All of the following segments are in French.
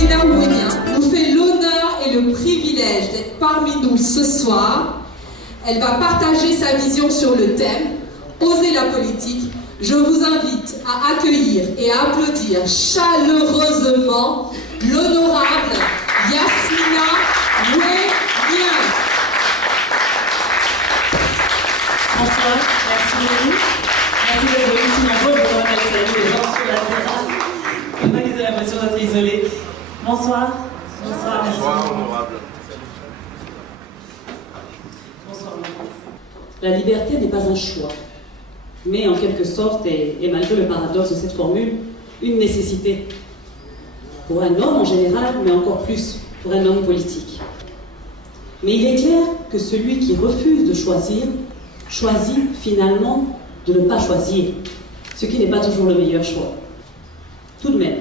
Fina Ouenia nous fait l'honneur et le privilège d'être parmi nous ce soir. Elle va partager sa vision sur le thème « Oser la politique ». Je vous invite à accueillir et à applaudir chaleureusement l'honorable Yasmina Ouenia. Bonsoir, merci. Merci d'être venus si nombreux. Je vois qu'elle salue les gens sur la terrasse. Je ne pas qu'ils aient l'impression d'être isolés. Bonsoir. Bonsoir, merci. Bonsoir, honorable. Bonsoir. La liberté n'est pas un choix, mais en quelque sorte, et malgré le paradoxe de cette formule, une nécessité. Pour un homme en général, mais encore plus pour un homme politique. Mais il est clair que celui qui refuse de choisir, choisit finalement de ne pas choisir, ce qui n'est pas toujours le meilleur choix. Tout de même,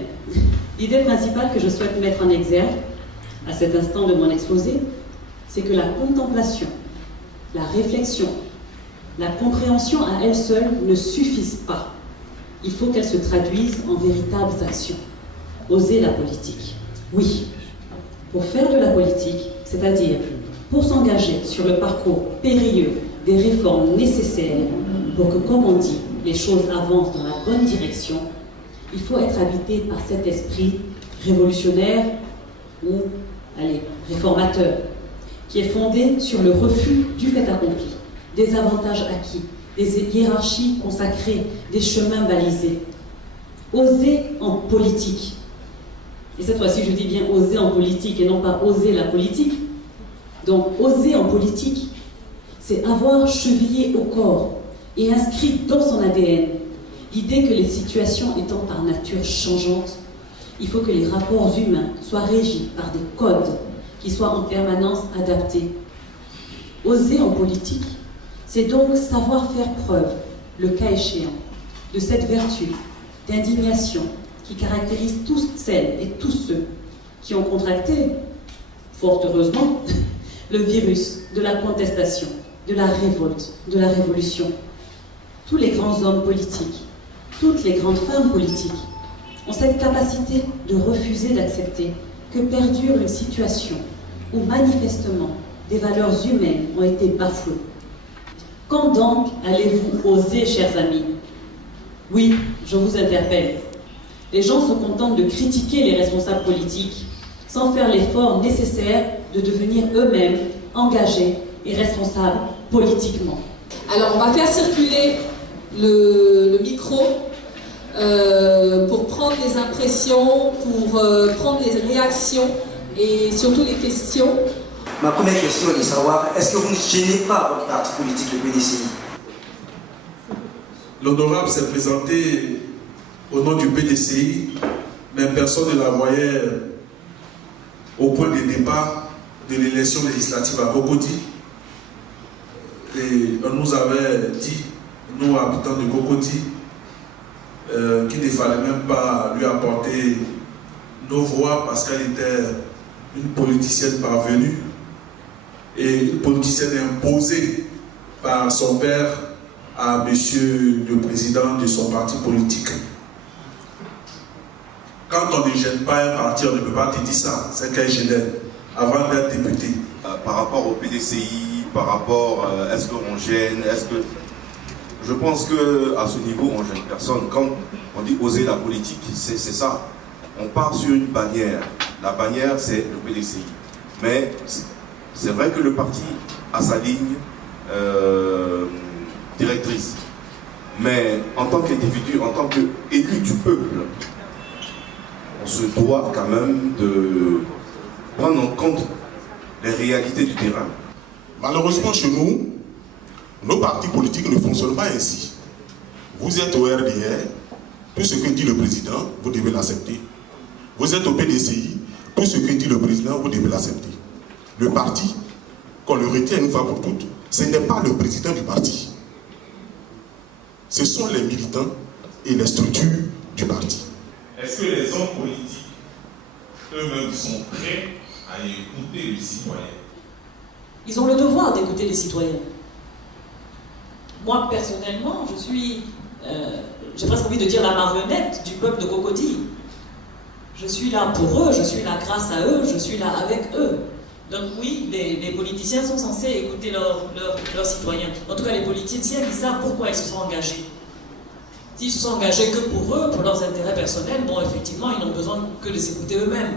l'idée principale que je souhaite mettre en exergue, à cet instant de mon exposé, c'est que la contemplation, la réflexion, la compréhension à elle seule ne suffisent pas. Il faut qu'elles se traduisent en véritables actions. Oser la politique. Oui, pour faire de la politique, c'est-à-dire pour s'engager sur le parcours périlleux des réformes nécessaires pour que, comme on dit, les choses avancent dans la bonne direction, il faut être habité par cet esprit révolutionnaire ou, allez, réformateur, qui est fondé sur le refus du fait accompli, des avantages acquis, des hiérarchies consacrées, des chemins balisés. Oser en politique. Et cette fois-ci, je dis bien oser en politique et non pas oser la politique. Donc, oser en politique, c'est avoir chevillé au corps et inscrit dans son ADN l'idée que les situations étant par nature changeantes, il faut que les rapports humains soient régis par des codes qui soient en permanence adaptés. Oser en politique, c'est donc savoir faire preuve, le cas échéant, de cette vertu d'indignation qui caractérise toutes celles et tous ceux qui ont contracté, fort heureusement, le virus de la contestation, de la révolte, de la révolution. Tous les grands hommes politiques, toutes les grandes femmes politiques ont cette capacité de refuser d'accepter que perdure une situation où manifestement des valeurs humaines ont été bafouées. Quand donc allez-vous oser, chers amis? Oui, je vous interpelle. Les gens se contentent de critiquer les responsables politiques sans faire l'effort nécessaire de devenir eux-mêmes engagés et responsables politiquement. Alors, on va faire circuler le micro pour prendre les impressions, pour prendre les réactions et surtout les questions. Ma première question est de savoir, est-ce que vous ne gênez pas votre parti politique, le PDCI? L'honorable s'est présenté au nom du PDCI, mais personne ne la voyait au point de départ de l'élection législative à Cocody. Et on nous avait dit, nous habitants de Cocody, qu'il ne fallait même pas lui apporter nos voix parce qu'elle était une politicienne parvenue et une politicienne imposée par son père à monsieur le président de son parti politique. Quand on ne gêne pas un parti, on ne peut pas te dire ça. C'est qu'elle gênait avant d'être député. Par rapport au PDCI, par rapport est-ce qu'on gêne, est-ce que... Je pense qu'à ce niveau, on gêne personne. Quand on dit oser la politique, c'est ça. On part sur une bannière. La bannière, c'est le PDCI. Mais c'est vrai que le parti a sa ligne directrice. Mais en tant qu'individu, en tant qu'élu du peuple, on se doit quand même de prendre en compte les réalités du terrain. Malheureusement, chez nous, nos partis politiques ne fonctionnent pas ainsi. Vous êtes au RDR, tout ce que dit le président, vous devez l'accepter. Vous êtes au PDCI, tout ce que dit le président, vous devez l'accepter. Le parti, qu'on le retient une fois pour toutes, ce n'est pas le président du parti. Ce sont les militants et les structures du parti. Est-ce que les hommes politiques eux-mêmes sont prêts à écouter les citoyens? Ils ont le devoir d'écouter les citoyens. Moi, personnellement, je suis, j'ai presque envie de dire la marionnette du peuple de Cocody. Je suis là pour eux, je suis là grâce à eux, je suis là avec eux. Donc oui, les politiciens sont censés écouter leurs citoyens. En tout cas, les politiciens, ils savent pourquoi ils se sont engagés. S'ils se sont engagés que pour eux, pour leurs intérêts personnels, bon, effectivement, ils n'ont besoin que de s'écouter eux-mêmes.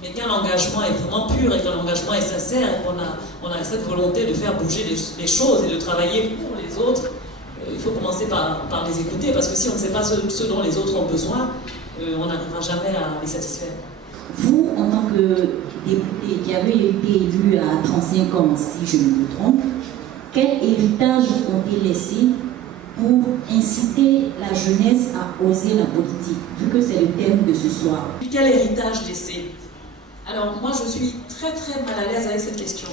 Mais quand l'engagement est vraiment pur et quand l'engagement est sincère et qu'on a cette volonté de faire bouger les choses et de travailler pour les autres, il faut commencer par les écouter, parce que si on ne sait pas ce dont les autres ont besoin, on n'arrivera jamais à les satisfaire. Vous, en tant que député qui avez été élu à 35 ans, si je ne me trompe, quel héritage vous comptez laisser pour inciter la jeunesse à oser la politique, vu que c'est le thème de ce soir? Quel héritage laisser? Alors moi je suis très très mal à l'aise avec cette question.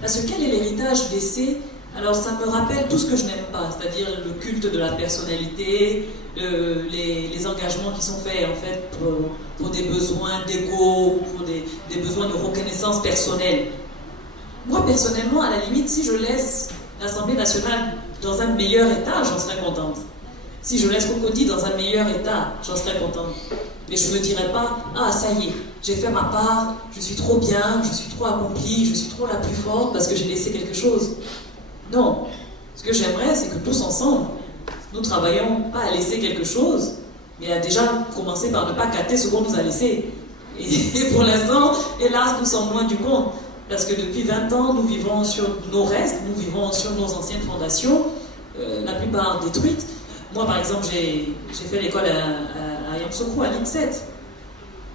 Parce que quel est l'héritage laissé? Alors ça me rappelle tout ce que je n'aime pas, c'est-à-dire le culte de la personnalité, les engagements qui sont faits en fait pour des besoins d'ego, pour des besoins de reconnaissance personnelle. Moi personnellement, à la limite, si je laisse l'Assemblée nationale dans un meilleur état, j'en serais contente. Si je laisse Cocody dans un meilleur état, j'en serais contente. Mais je ne me dirais pas, ah ça y est, j'ai fait ma part, je suis trop bien, je suis trop accomplie, je suis trop la plus forte parce que j'ai laissé quelque chose. Non. Ce que j'aimerais, c'est que tous ensemble, nous travaillons pas à laisser quelque chose, mais à déjà commencer par ne pas gâter ce qu'on nous a laissé. Et pour l'instant, hélas, nous sommes loin du compte. Parce que depuis 20 ans, nous vivons sur nos restes, nous vivons sur nos anciennes fondations, la plupart détruites. Moi, par exemple, j'ai fait l'école à Yamoussoukro, à l'INSET.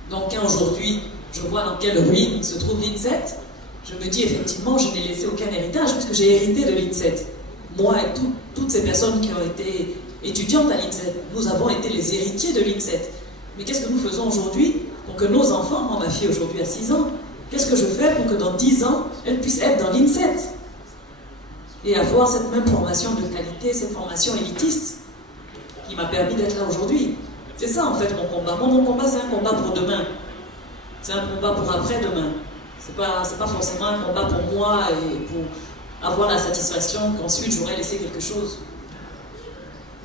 Donc, quand aujourd'hui, je vois dans quelle ruine se trouve l'INSET, je me dis effectivement, je n'ai laissé aucun héritage, puisque j'ai hérité de l'INSET. Moi et toutes ces personnes qui ont été étudiantes à l'INSET, nous avons été les héritiers de l'INSET. Mais qu'est-ce que nous faisons aujourd'hui pour que nos enfants, moi, ma fille aujourd'hui a 6 ans, qu'est-ce que je fais pour que dans 10 ans, elle puisse être dans l'INSET et avoir cette même formation de qualité, cette formation élitiste qui m'a permis d'être là aujourd'hui. C'est ça en fait mon combat. Moi, mon combat, c'est un combat pour demain. C'est un combat pour après-demain. C'est pas forcément un combat pour moi et pour avoir la satisfaction qu'ensuite j'aurais laissé quelque chose.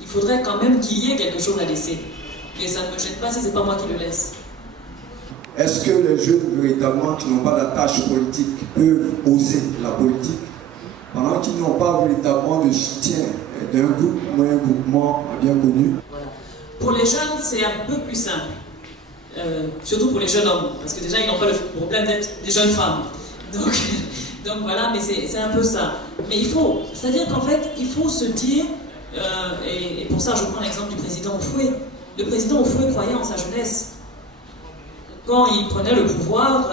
Il faudrait quand même qu'il y ait quelque chose à laisser. Et ça ne me gêne pas si c'est pas moi qui le laisse. Est-ce que les jeunes véritablement qui n'ont pas d'attache politique peuvent oser la politique pendant qu'ils n'ont pas véritablement de soutien d'un groupe ou un groupement bien connu? Voilà. Pour les jeunes, c'est un peu plus simple. Surtout pour les jeunes hommes, parce que déjà ils n'ont pas le problème d'être des jeunes femmes. Donc voilà, mais c'est un peu ça. Mais c'est-à-dire qu'en fait, il faut se dire, et pour ça je prends l'exemple du président Houphouët. Le président Houphouët croyait en sa jeunesse. Quand il prenait le pouvoir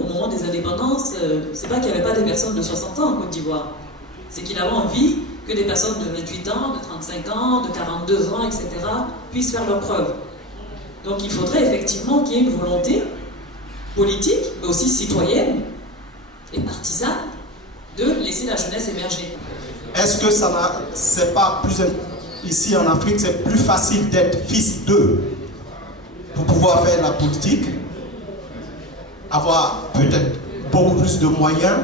au moment des indépendances, c'est pas qu'il n'y avait pas des personnes de 60 ans en Côte d'Ivoire. C'est qu'il avait envie que des personnes de 28 ans, de 35 ans, de 42 ans, etc. puissent faire leurs preuves. Donc il faudrait effectivement qu'il y ait une volonté politique, mais aussi citoyenne et partisane, de laisser la jeunesse émerger. Est-ce que c'est pas plus... Ici en Afrique, c'est plus facile d'être fils d'eux pour pouvoir faire la politique, avoir peut-être beaucoup plus de moyens?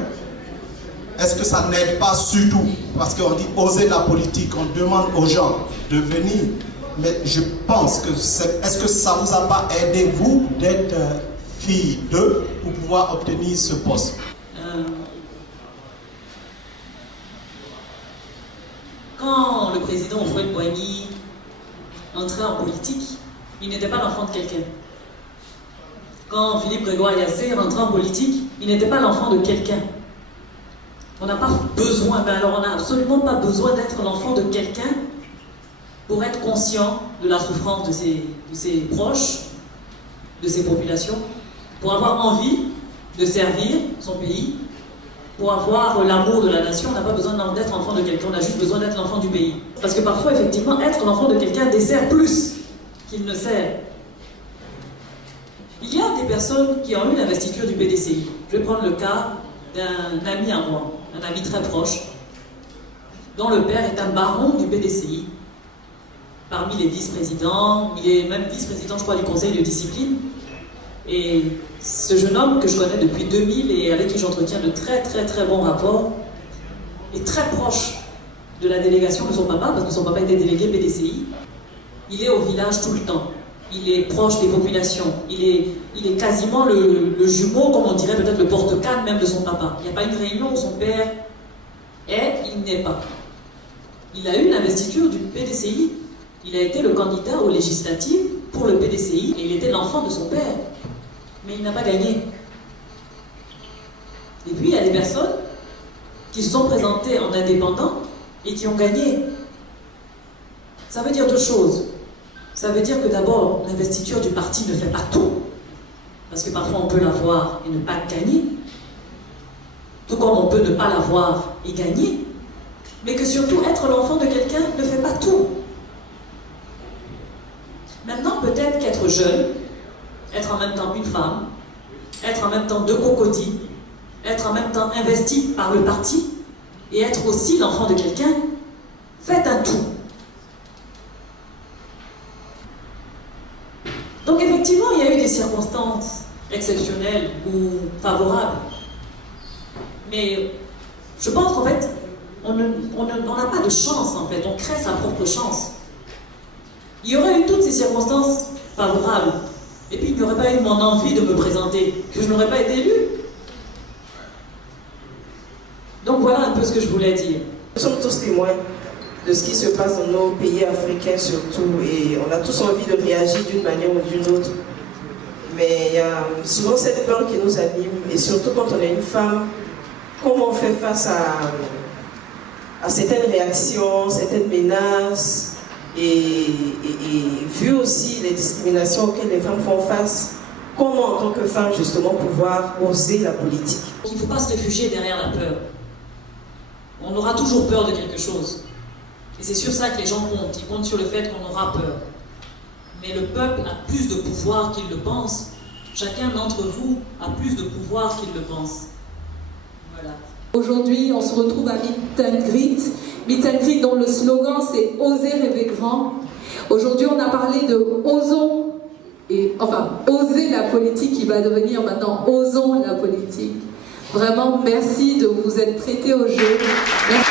Est-ce que ça n'aide pas surtout? Parce qu'on dit oser la politique, on demande aux gens de venir. Mais je pense que est-ce que ça ne vous a pas aidé, vous, d'être fille d'eux pour pouvoir obtenir ce poste? Quand le président Houphouët-Boigny entrait en politique, il n'était pas l'enfant de quelqu'un. Quand Philippe Grégoire Yassé rentrait en politique, il n'était pas l'enfant de quelqu'un. On n'a pas besoin, mais alors on n'a absolument pas besoin d'être l'enfant de quelqu'un pour être conscient de la souffrance de ses proches, de ses populations, pour avoir envie de servir son pays, pour avoir l'amour de la nation. On n'a pas besoin d'être enfant de quelqu'un, on a juste besoin d'être l'enfant du pays. Parce que parfois, effectivement, être l'enfant de quelqu'un dessert plus qu'il ne sert. Il y a des personnes qui ont eu l'investiture du PDCI. Je vais prendre le cas d'un ami à moi, un ami très proche, dont le père est un baron du PDCI, parmi les vice-présidents, il est même vice-président, je crois, du conseil de discipline. Et ce jeune homme que je connais depuis 2000 et avec qui j'entretiens de très très très bons rapports, est très proche de la délégation de son papa, parce que son papa était délégué PDCI. Il est au village tout le temps. il est proche des populations, il est quasiment le jumeau, comme on dirait peut-être le porte-canne même de son papa. Il n'y a pas une réunion où son père est, il n'est pas. Il a eu l'investiture du PDCI. Il a été le candidat aux législatives pour le PDCI et il était l'enfant de son père. Mais il n'a pas gagné. Et puis il y a des personnes qui se sont présentées en indépendant et qui ont gagné. Ça veut dire deux choses. Ça veut dire que d'abord, l'investiture du parti ne fait pas tout. Parce que parfois on peut l'avoir et ne pas gagner. Tout comme on peut ne pas l'avoir et gagner. Mais que surtout, être l'enfant de quelqu'un ne fait pas tout. Maintenant, peut-être qu'être jeune, être en même temps une femme, être en même temps deux cocodis, être en même temps investi par le parti et être aussi l'enfant de quelqu'un, fait un tout. Donc effectivement, il y a eu des circonstances exceptionnelles ou favorables. Mais je pense qu'en fait, on n'a pas de chance en fait, on crée sa propre chance. Il y aurait eu toutes ces circonstances favorables, et puis il n'y aurait pas eu mon envie de me présenter, que je n'aurais pas été élue. Donc voilà un peu ce que je voulais dire. Nous sommes tous témoins de ce qui se passe dans nos pays africains surtout, et on a tous envie de réagir d'une manière ou d'une autre. Mais il y a souvent cette peur qui nous anime, et surtout quand on est une femme, comment on fait face à certaines réactions, certaines menaces, et vu aussi les discriminations auxquelles les femmes font face, comment en tant que femme justement pouvoir oser la politique? Il ne faut pas se réfugier derrière la peur. On aura toujours peur de quelque chose. Et c'est sur ça que les gens comptent. Ils comptent sur le fait qu'on aura peur. Mais le peuple a plus de pouvoir qu'il le pense. Chacun d'entre vous a plus de pouvoir qu'il le pense. Voilà. Aujourd'hui, on se retrouve à Meet and Greet. Meet and Greet dont le slogan c'est « Oser rêver grand ». Aujourd'hui, on a parlé de « Osons », oser la politique qui va devenir maintenant « Osons la politique ». Vraiment, merci de vous être prêtés au jeu. Merci.